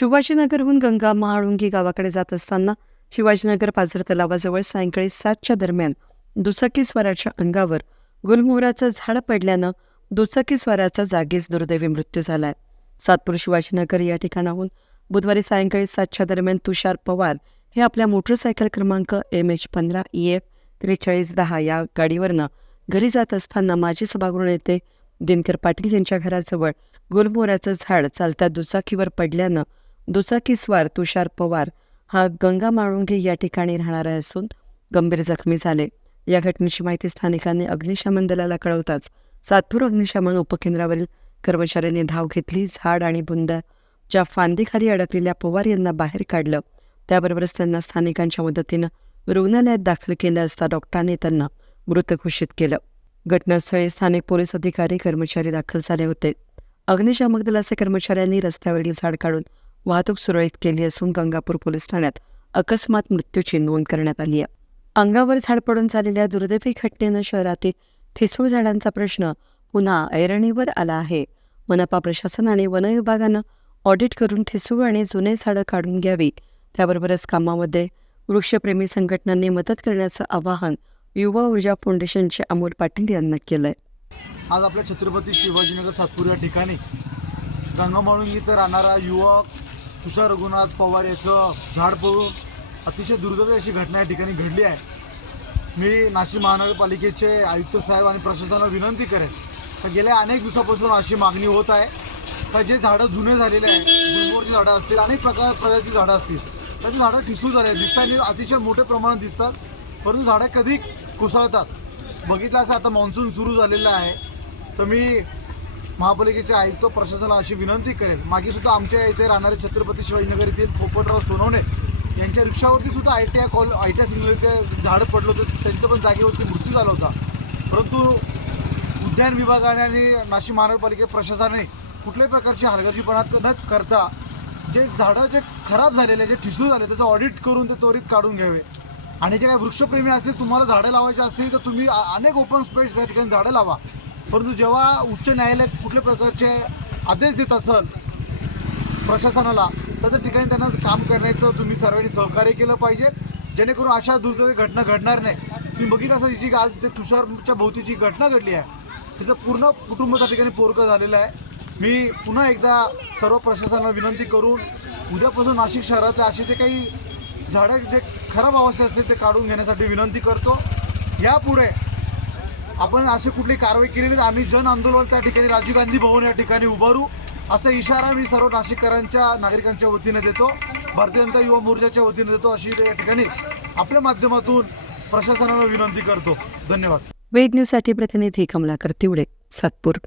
शिवाजीनगरहून गंगा महाळुंगी गावाकडे जात असताना शिवाजीनगर पाझर तलावाजवळ सायंकाळी सातच्या दरम्यान दुचाकीस्वाराच्या अंगावर गुलमोहराचं झाड पडल्यानं दुचाकीस्वाराचा जागीच दुर्दैवी मृत्यू झालाय. सातपूर शिवाजीनगर या ठिकाणाहून बुधवारी सायंकाळी सातच्या दरम्यान तुषार पवार हे आपल्या मोटरसायकल क्रमांक एम एच पंधरा ई एफ त्रेचाळीस दहा या गाडीवरनं घरी जात असताना माजी सभागृह नेते दिनकर पाटील यांच्या घराजवळ गुलमोहराचं झाड चालत्या दुचाकीवर पडल्यानं दुचाकीस्वार तुषार पवार हा गंगा माळुंगे या ठिकाणी राहणारा असून गंभीर जखमी झाले. या घटनेची माहिती स्थानिकांनी अग्निशमन दलाला कळवताच सातपूर अग्निशमन उपकेंद्रावरील कर्मचाऱ्यांनी धाव घेतली झाड आणि बुंदाच्या फांदीखाली अडकलेल्या पवार यांना बाहेर काढलं. त्याबरोबरच त्यांना स्थानिकांच्या मदतीनं रुग्णालयात दाखल केलं असता डॉक्टरांनी त्यांना मृत घोषित केलं. घटनास्थळी स्थानिक पोलीस अधिकारी कर्मचारी दाखल झाले होते. अग्निशामक दलाचे कर्मचाऱ्यांनी रस्त्यावरील झाड काढून वाहतूक सुरळीत केली असून गंगापूर पोलीस ठाण्यात अकस्मात मृत्यूची नोंद करण्यात आली आहे. अंगावर झाड पडून झालेल्या दुर्दैवी घटनेनं शहरातील ठिसूळ झाडांचा प्रश्न पुन्हा ऐरणीवर आला आहे. मनपा प्रशासन आणि वन विभागानं ऑडिट करून ठिसूळ आणि जुने झाडं काढून घ्यावी त्याबरोबरच कामामध्ये वृक्षप्रेमी संघटनांनी मदत करण्याचं आवाहन युवा ऊर्जा फाउंडेशनचे अमोल पाटील यांना केलंय. आज आपल्या छत्रपती शिवाजीनगर सातपूर या ठिकाणी गंगामाळुंगी इथं राहणारा युवक तुषार रघुनाथ पवार याचं झाड पडून अतिशय दुर्दैवी अशी घटना या ठिकाणी घडली आहे. मी नाशिक महानगरपालिकेचे आयुक्त साहेब आणि प्रशासनाला विनंती करेन तर गेल्या अनेक दिवसापासून अशी मागणी होत आहे तर जे झाडं जुने झालेले आहे गुलमोहरची झाडं असतील अनेक प्रकार प्रकारची झाडं असतील त्याची झाडं ठिसूळ झाले दिसताना अतिशय मोठ्या प्रमाणात दिसतात परंतु झाडं कधी कोसळतात? बघितलं असं आता मान्सून सुरू झालेलं आहे. तर मी महापालिकेचे आयुक्त प्रशासनाला अशी विनंती करेल. मागे सुद्धा आमच्या इथे राहणारे छत्रपती शिवाजीनगर येथील पोपटराव सोनवणे यांच्या रिक्षावरती सुद्धा I T I call I T I signal ते झाडं पडलं होतं. त्यांचं पण जागेवरती मृत्यू झाला होता. परंतु उद्यान विभागाने आणि नाशिक महानगरपालिके प्रशासनाने कुठल्याही प्रकारची हलगर्जीपणा न करता जे झाडं जे खराब झालेले जे ठिसूळ झाले त्याचं ऑडिट करून ते त्वरित काढून घ्यावे. आणि जे काही वृक्षप्रेमी असतील तुम्हाला झाडं लावायची असतील तर तुम्ही अनेक ओपन स्पेस त्या ठिकाणी झाडं लावा. परंतु जेव्हा उच्च न्यायालय कुठल्या प्रकारचे आदेश देत असेल प्रशासनाला तर त्या ठिकाणी त्यांना काम करण्याचं तुम्ही सर्वांनी सहकार्य केलं पाहिजे. जेणेकरून अशा दुर्दैवी घटना घडणार नाही. तुम्ही बघितलं असं जी आज ते तुषारच्या भोवती जी घटना घडली आहे तिचं पूर्ण कुटुंब त्या ठिकाणी पोरकं झालेलं आहे. मी पुन्हा एकदा सर्व प्रशासनाला विनंती करून उद्यापासून नाशिक शहरातले असे जे काही झाडं जे खराब अवस्था असतील ते काढून घेण्यासाठी विनंती करतो. यापुढे आपण अशी कुठली कारवाई केली नाही. तर आम्ही जन आंदोलन त्या ठिकाणी राजीव गांधी भवन या ठिकाणी उभारू. असा इशारा मी सर्व नाशिककरांच्या नागरिकांच्या वतीने देतो. भारतीय जनता युवा मोर्चाच्या वतीने देतो. अशी या ठिकाणी आपल्या माध्यमातून प्रशासनाला विनंती करतो. धन्यवाद. वेद न्यूजसाठी प्रतिनिधी कमलाकर तिवडे सातपूर.